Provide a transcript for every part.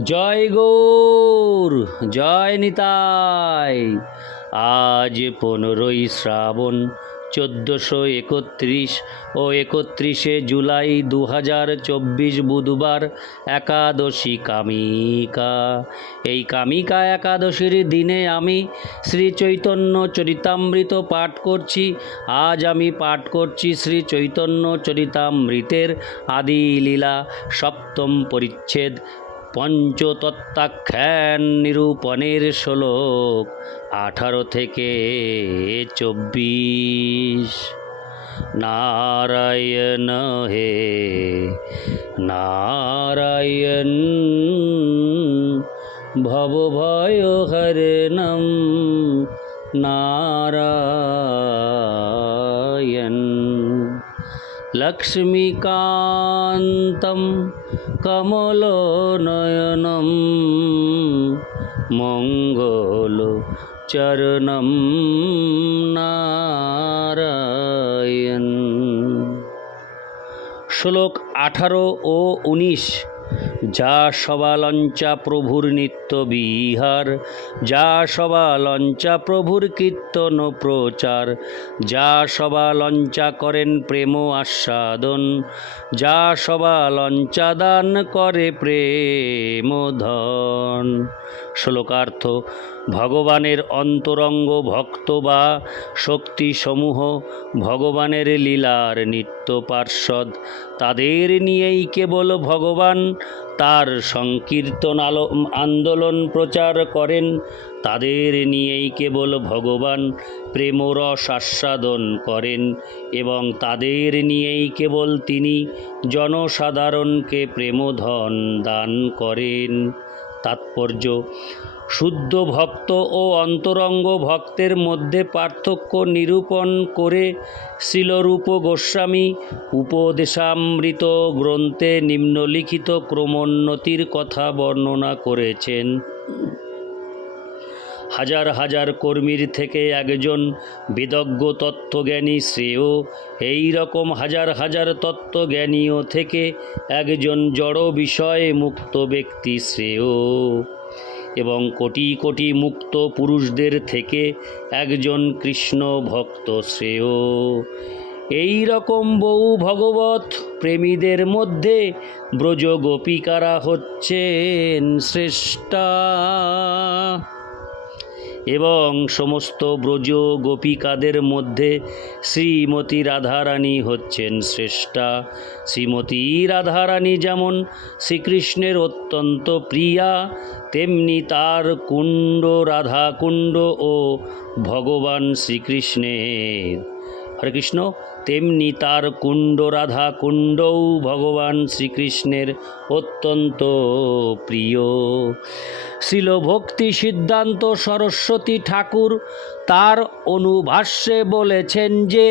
জয় গৌর, জয় নিতাই। আজ পনেরোই শ্রাবণ, চোদ্দোশো একত্রিশ ও একত্রিশে জুলাই দু হাজার চব্বিশ বুধবার একাদশী কামিকা। এই কামিকা একাদশীর দিনে আমি শ্রী চৈতন্য চরিতামৃত পাঠ করছি। আজ আমি পাঠ করছি শ্রী চৈতন্য চরিতামৃতের আদি লীলা, সপ্তম পরিচ্ছেদ। পঞ্চতত্ত্বাখ্যান নিরূপণের শ্লোক আঠারো থেকে চব্বিশ। নারায়ণ হে নারায়ণ ভবভয় হরণম নারায়ণ লক্ষ্মীকান্तं মঙ্গল চরণম নারায়ণ শ্লোক আঠারো ও উনিশ যা সবালঞ্চা প্রভুর নিত্য বিহার, যা সবালঞ্চা প্রভুর কীর্তন প্রচার, যা সবালঞ্চা করেন প্রেম আস্বাদন, যা সবালঞ্চা দান করে প্রেম ধন। শ্লোকার্থ, ভগবানের অন্তরঙ্গ ভক্ত বা শক্তিসমূহ, ভগবানের লীলার নিত্য পার্ষদ তাদের নিয়েই কেবল ভগবান, তার সংকীর্তন আন্দোলন প্রচার করেন, তাদের নিয়েই কেবল ভগবান, প্রেমরস আস্বাদন করেন এবং তাদের নিয়েই কেবল তিনি জনসাধারণকে প্রেমধন দান করেন। তাৎপর্য। শুদ্ধ ভক্ত ও অন্তরঙ্গ ভক্তের মধ্যে পার্থক্য নিরূপণ করে শিলরূপ গোস্বামী উপদেশামৃত গ্রন্থে নিম্নলিখিত ক্রমোন্নতির কথা বর্ণনা করেছেন। হাজার হাজার কর্মীর থেকে একজন বিদজ্ঞ তত্ত্বজ্ঞানী শ্রেয়। এই রকম হাজার হাজার তত্ত্বজ্ঞানীও থেকে একজন জড় বিষয়ে মুক্ত ব্যক্তি শ্রেয়। এবং কোটি কোটি মুক্ত পুরুষদের থেকে একজন কৃষ্ণ ভক্ত শ্রেয়। এই রকম বহু ভগবত প্রেমীদের মধ্যে ব্রজ গোপিকারা হচ্ছেন শ্রেষ্ঠা। এবং সমস্ত ব্রজ গোপিকাদের মধ্যে শ্রীমতী রাধারানী হচ্ছেন শ্রেষ্ঠা। শ্রীমতী রাধারানী যেমন শ্রীকৃষ্ণের অত্যন্ত প্রিয়া, তেমনি তার কুণ্ড রাধাকুণ্ড ও ভগবান শ্রীকৃষ্ণের। হরে কৃষ্ণ। তেমনি তার কুণ্ড রাধা কুণ্ডও ভগবান শ্রীকৃষ্ণের অত্যন্ত প্রিয়। শিল ভক্তি সিদ্ধান্ত সরস্বতী ঠাকুর তার অনুভাষ্যে বলেছেন যে,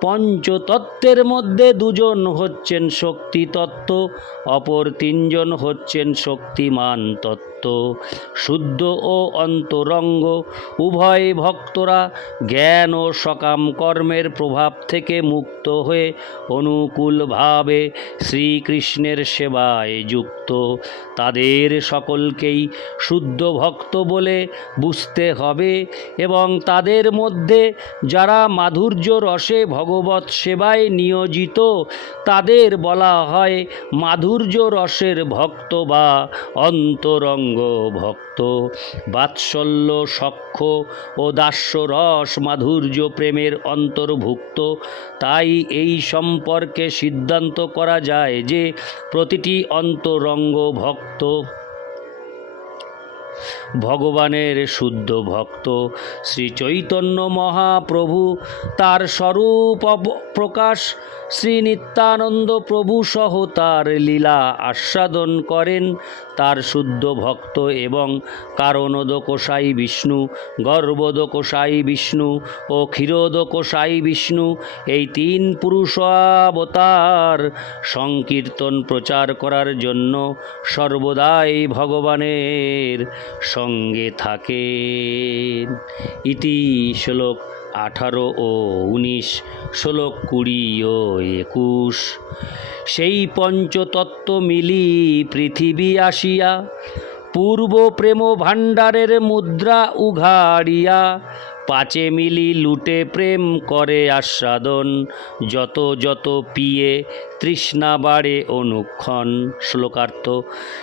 পঞ্চতত্ত্বের মধ্যে দুজন হচ্ছেন শক্তি তত্ত্ব অপর তিনজন হচ্ছেন শক্তিমান তত্ত্ব। শুদ্ধ ও অন্তরঙ্গ উভয় ভক্তরা জ্ঞান ও সকাম কর্মের প্রভাব থেকে মুক্ত হয়ে অনুকূলভাবে শ্রীকৃষ্ণের সেবায় যুক্ত। তাদের সকলকেই শুদ্ধ ভক্ত বলে বুঝতে হবে এবং তাদের মধ্যে যারা মাধুর্য রসে ভগবত সেবায় নিয়োজিত, তাদের বলা হয় মাধুর্য রসের ভক্ত বা অন্তরঙ্গ ভক্ত। বাৎসল্য, সখ্য ও দাস্য রস মাধুর্য প্রেমের অন্তর্ভুক্ত। তাই এই সম্পর্কে সিদ্ধান্ত করা যায় যে প্রতিটি অন্তরঙ্গ ভক্ত ভগবানের শুদ্ধ ভক্ত। শ্রী চৈতন্য মহাপ্রভু তার স্বরূপ প্রকাশ শ্রী নিত্যানন্দ প্রভু সহ তার লীলা আস্বাদন করেন। তার শুদ্ধ ভক্ত এবং কারণোদকোষাই বিষ্ণু, গর্ভোদকোষাই বিষ্ণু ও ক্ষীরোদকোষাই বিষ্ণু। এই তিন পুরুষাবতার সংকীর্তন প্রচার করার জন্য সর্বদাই ভগবানের সঙ্গে থাকেন। ইতি শ্লোক আঠারো ও উনিশ, ষোলো, কুড়ি ও একুশ। সেই পঞ্চতত্ত্ব মিলি পৃথিবী আসিয়া, পূর্ব প্রেম ভাণ্ডারের মুদ্রা উঘাড়িয়া, পাচে মিলি লুটে প্রেম করে আস্বাদন, যত যত পিয়ে তৃষ্ণা বাড়ে অনুক্ষণ। শ্লোকার্থ,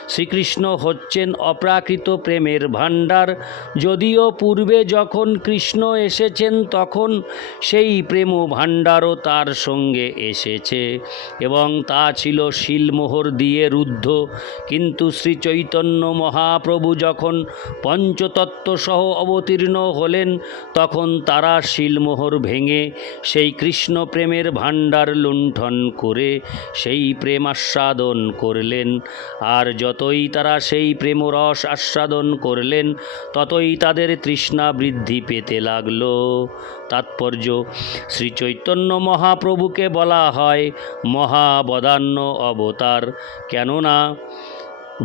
শ্রীকৃষ্ণ হচ্ছেন অপ্রাকৃত প্রেমের ভাণ্ডার। যদিও পূর্বে যখন কৃষ্ণ এসেছেন, তখন সেই প্রেম ভাণ্ডারও তার সঙ্গে এসেছে। এবং তা ছিল শিলমোহর দিয়ে রুদ্ধ। কিন্তু শ্রী চৈতন্য মহাপ্রভু যখন পঞ্চতত্ত্ব সহ অবতীর্ণ হলেন, তখন তারা শিলমোহর ভেঙে সেই কৃষ্ণ প্রেমের ভাণ্ডার লুণ্ঠন করে সেই প্রেম আস্বাদন করলেন। আর যতই তারা সেই প্রেমরস আস্বাদন করলেন, ততই তাদের তৃষ্ণা বৃদ্ধি পেতে লাগল। তাৎপর্য শ্রী চৈতন্য মহাপ্রভুকে বলা হয় মহাবদান্য অবতার। কেননা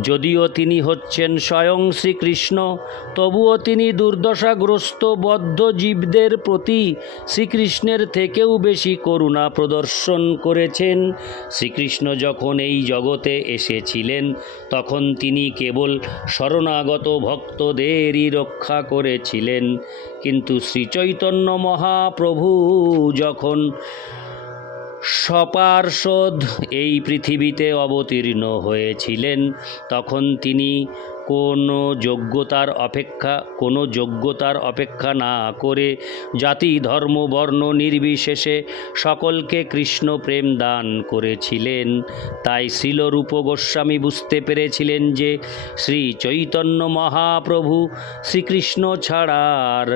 যদিও তিনি হচ্ছেন স্বয়ং শ্রীকৃষ্ণ, তবুও তিনি দুর্দশাগ্রস্ত বদ্ধ জীবদের প্রতি শ্রীকৃষ্ণের থেকেও বেশি করুণা প্রদর্শন করেছেন। শ্রীকৃষ্ণ যখন এই জগতে এসেছিলেন, তখন তিনি কেবল শরণাগত ভক্তদেরই রক্ষা করেছিলেন। কিন্তু শ্রীচৈতন্য মহাপ্রভু যখন সপার্ষদ এই পৃথিবীতে অবতীর্ণ হয়েছিলেন। তখন তিনি কোনো যোগ্যতার অপেক্ষা, কোনো যোগ্যতার অপেক্ষা না করে জাতি, ধর্ম, বর্ণ নির্বিশেষে সকলকে কৃষ্ণ প্রেম দান করেছিলেন। তাই শিলরূপ গোস্বামী বুঝতে পেরেছিলেন যে শ্রী চৈতন্য মহাপ্রভু শ্রীকৃষ্ণ ছাড়ার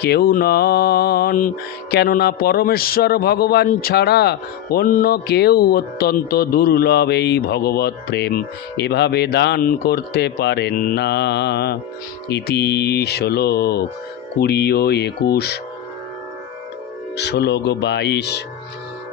কেউ নন। কেননা পরমেশ্বর ভগবান ছাড়া অন্য কেউ অত্যন্ত দুর্লভ এই ভগবত প্রেম এভাবে দান করতে পারেন না। ইতি শ্লোক কুড়ি ও একুশ শ্লোক বাইশ।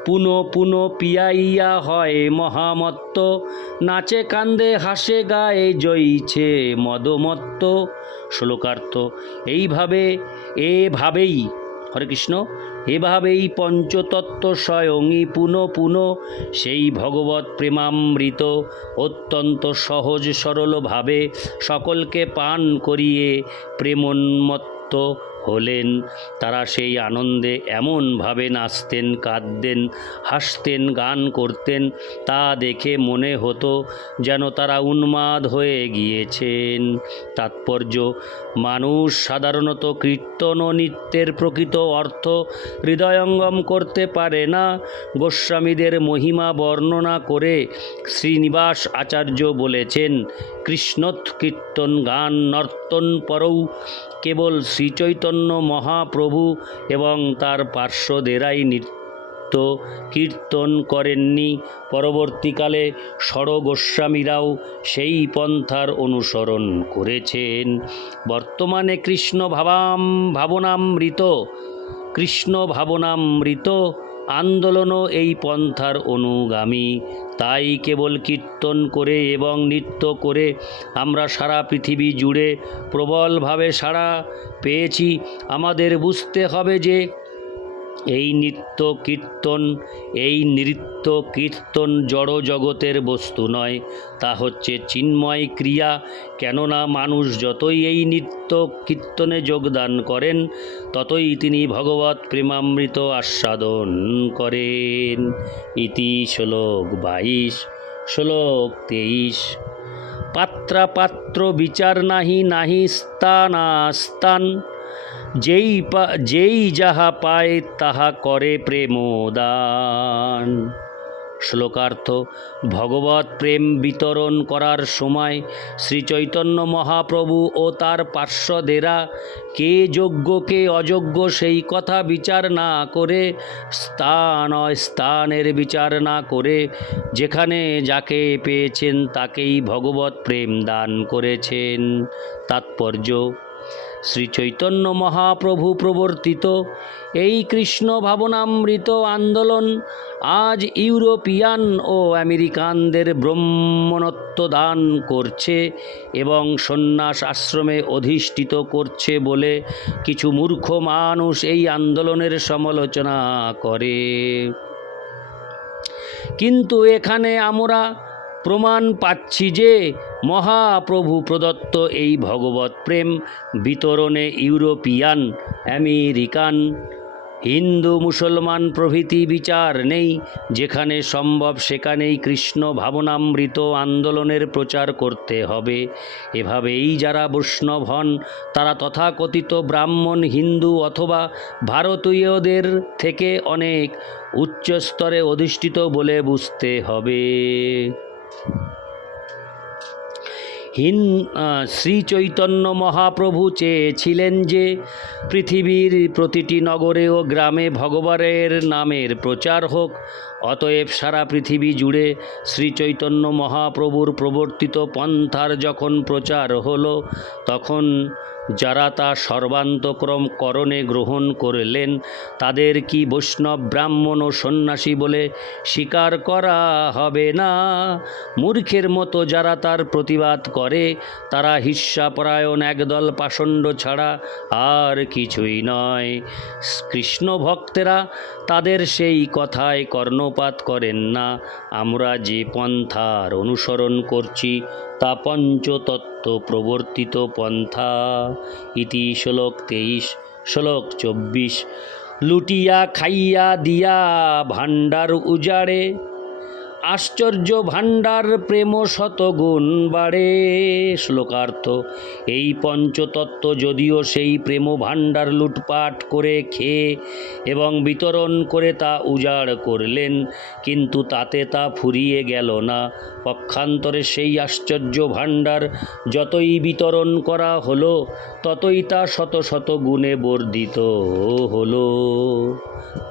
পুন পুন পিয়াইয়া হয় মহামত্ত, নাচে কান্দে হাসে গায়ে জয়ীছে মদমত্ত। শ্লোকার্থ এইভাবে, এভাবেই হরে কৃষ্ণ। এভাবেই পঞ্চতত্ত্ব স্বয়ংই পুন পুন। সেই ভগবত প্রেমামৃত অত্যন্ত সহজ সরলভাবে সকলকে পান করিয়ে প্রেমোন্মত্ত হলেন। তারা সেই আনন্দে এমনভাবে নাচতেন, কাঁদতেন, হাসতেন, গান করতেন, তা দেখে মনে হতো যেন তারা উন্মাদ হয়ে গিয়েছেন। তাৎপর্য, মানুষ সাধারণত কীর্তন ও নৃত্যের প্রকৃত অর্থ হৃদয়ঙ্গম করতে পারে না। গোস্বামীদের মহিমা বর্ণনা করে শ্রীনিবাস আচার্য বলেছেন কৃষ্ণৎ কীর্তন গান নর্তন পরৌ কেবল শ্রীচৈতন্য মহাপ্রভু এবং তার পার্শ্বদেরাই নৃত্য কীর্তন করেননি। পরবর্তীকালে সরগোস্বামীরাও সেই পন্থার অনুসরণ করেছেন। বর্তমানে কৃষ্ণ ভাবাম, ভাবনামৃত, কৃষ্ণ ভাবনামৃত আন্দোলনও এই পন্থার অনুগামী। তাই কেবল কীর্তন করে এবং নৃত্য করে আমরা সারা পৃথিবী জুড়ে প্রবলভাবে সাড়া পেয়েছি। আমাদের বুঝতে হবে যে এই নৃত্য কীর্তন, এই নৃত্য কীর্তন জড় জগতের বস্তু নয়, তা হচ্ছে চিন্ময় ক্রিয়া। কেননা মানুষ যতই এই নৃত্য কীর্তনে যোগদান করেন, ততই তিনি ভগবত প্রেমামৃত আস্বাদন করেন। ইতি শ্লোক বাইশ, শ্লোক তেইশ। পাত্রাপাত্র বিচার নাহি নাহি স্থানাস্থান যেই পা, যেই যাহা পায় তাহা করে প্রেমদান। শ্লোকার্থ ভগবত প্রেম বিতরণ করার সময় শ্রী চৈতন্য মহাপ্রভু ও তার পার্শ্বদেরা কে যোগ্য, কে অযোগ্য সেই কথা বিচার না করে, স্থান স্থানের বিচার না করে, যেখানে যাকে পেয়েছেন তাকেই ভগবত প্রেম দান করেছেন। তাৎপর্য শ্রী চৈতন্য মহাপ্রভু প্রবর্তিত এই কৃষ্ণ ভাবনামৃত আন্দোলন আজ ইউরোপিয়ান ও আমেরিকানদের ব্রহ্মণত্ব দান করছে এবং সন্ন্যাস আশ্রমে অধিষ্ঠিত করছে বলে কিছু মূর্খ মানুষ এই আন্দোলনের সমালোচনা করে। কিন্তু এখানে আমরা প্রমাণ পাচ্ছি যে মহাপ্রভু প্রদত্ত এই ভগবত প্রেম বিতরণে ইউরোপিয়ান, আমেরিকান, হিন্দু, মুসলমান প্রভৃতি বিচার নেই, যেখানে সম্ভব সেখানেই কৃষ্ণ ভাবনামৃত আন্দোলনের প্রচার করতে হবে। এভাবেই যারা বৈষ্ণব হন তারা তথাকথিত ব্রাহ্মণ, হিন্দু অথবা ভারতীয়দের থেকে অনেক উচ্চস্তরে অধিষ্ঠিত বলে বুঝতে হবে। হিন শ্রী চৈতন্য মহাপ্রভু চেয়েছিলেন যে পৃথিবীর প্রতিটি নগরে ও গ্রামে ভগবানের নামের প্রচার হোক, অতএব সারা পৃথিবী জুড়ে শ্রী চৈতন্য মহাপ্রভুর প্রবর্তিত পন্থার যখন প্রচার হলো, তখন যারা তা সর্বান্তক্রম করণে গ্রহণ করলেন, তাদের কি বৈষ্ণব ব্রাহ্মণ ও সন্ন্যাসী বলে স্বীকার করা হবে না? মূর্খের মতো যারা তার প্রতিবাদ করে, তারা হিস্সাপরায়ণ একদল পাষণ্ড ছাড়া আর কিছুই নয়। কৃষ্ণ ভক্তেরা তাদের সেই কথায় কর্ণপাত করেন না। আমরা যে পন্থার অনুসরণ করছি, তা পঞ্চতত্ত্ব প্রবর্তিত পন্থা। ইতি শ্লোক তেইশ শ্লোক চব্বিশ। লুটিয়া খাইয়া দিয়া ভাণ্ডার উজাড়ে। আশ্চর্য ভাণ্ডার প্রেম শতগুণ বাড়ে। শ্লোকার্থ, এই পঞ্চতত্ত্ব যদিও সেই প্রেম ভাণ্ডার লুটপাট করে খেয়ে এবং বিতরণ করে তা উজাড় করলেন, কিন্তু তাতে তা ফুরিয়ে গেল না। পক্ষান্তরে সেই আশ্চর্য ভাণ্ডার যতই বিতরণ করা হলো, ততই তা শত শত গুণে বর্ধিত হলো।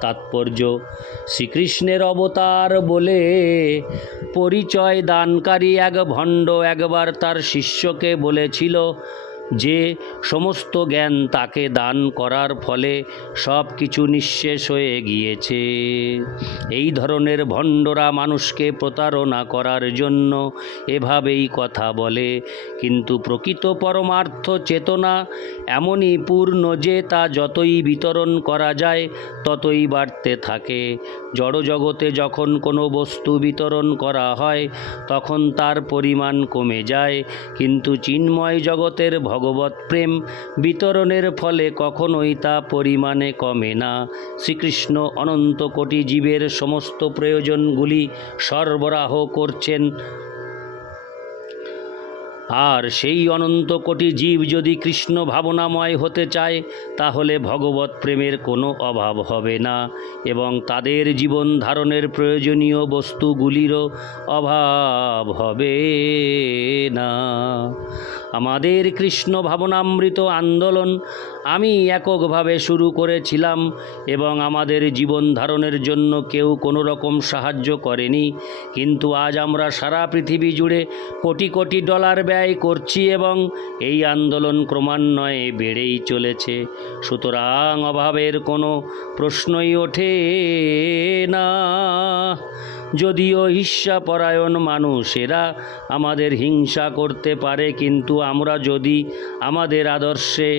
তাৎপর্য, শ্রীকৃষ্ণের অবতার বলে পরিচয় দানকারী এক ভণ্ড একবার তার শিষ্যকে বলেছিল যে সমস্ত জ্ঞান তাকে দান করার ফলে সব কিছু নিঃশেষ হয়ে গিয়েছে। এই ধরনের ভণ্ডরা মানুষকে প্রতারণা করার জন্য এভাবেই কথা বলে। কিন্তু প্রকৃত পরমার্থ চেতনা এমনই পূর্ণ যে তা যতই বিতরণ করা যায়, ততই বাড়তে থাকে। জড়জগতে যখন কোনো বস্তু বিতরণ করা হয়, তখন তার পরিমাণ কমে যায়। কিন্তু চিন্ময় জগতের ভগবত প্রেম বিতরণের ফলে কখনোই তা পরিমাণে কমে না। শ্রীকৃষ্ণ অনন্ত কোটি জীবের সমস্ত প্রয়োজনগুলি সরবরাহ করছেন। আর সেই অনন্ত কোটি জীব যদি কৃষ্ণ ভাবনাময় হতে চায়, তাহলে ভগবত প্রেমের কোনো অভাব হবে না এবং তাদের জীবন ধারণের প্রয়োজনীয় বস্তুগুলিরও অভাব হবে না। আমাদের কৃষ্ণ ভাবনামৃত আন্দোলন আমি এককভাবে শুরু করেছিলাম এবং আমাদের জীবন ধারণের জন্য কেউ কোনো রকম সাহায্য করেনি। কিন্তু আজ আমরা সারা পৃথিবী জুড়ে কোটি কোটি ডলার ব্যয় করছি এবং এই আন্দোলন ক্রমান্বয়ে বেড়েই চলেছে। সুতরাং অভাবের কোনো প্রশ্নই ওঠে না। যদিও ঈর্ষাপরায়ণ মানুষেরা আমাদের হিংসা করতে পারে কিন্তু আমরা যদি আমাদের আদর্শে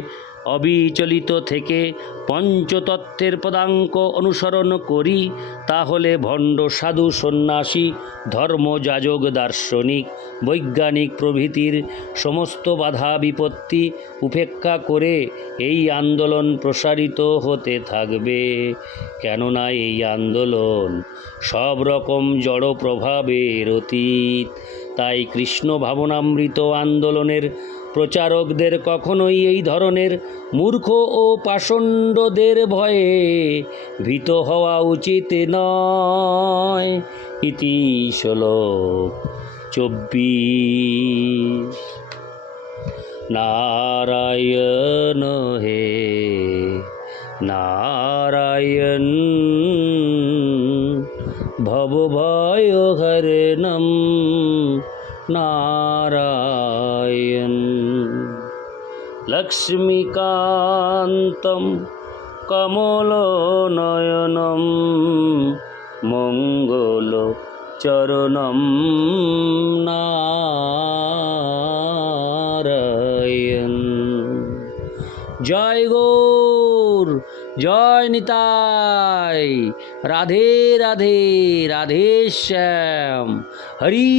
অবিচলিত থেকে পঞ্চতত্ত্বের পদাঙ্ক অনুসরণ করি, তাহলে ভণ্ড সাধু সন্ন্যাসী, ধর্মযাজক, দার্শনিক, বৈজ্ঞানিক প্রভৃতির সমস্ত বাধা বিপত্তি উপেক্ষা করে এই আন্দোলন প্রসারিত হতে থাকবে। কেননা এই আন্দোলন সব রকম জড় প্রভাবের অতীত। তাই কৃষ্ণ ভাবনামৃত আন্দোলনের প্রচারকদের কখনোই এই ধরনের মূর্খ ও পাষণ্ডদের ভয়ে ভীত হওয়া উচিত নয়। ইতি চব্বিশ। নারায়ণ হে, নারায়ণ ভবভয় হরণম নারায়ণ। লক্ষ্মীকান্তম কমলনয়নম মঙ্গল চরণম নারায়ণ জয় গৌর জয় নিতাই রাধে রাধে রাধে শ্যাম হরি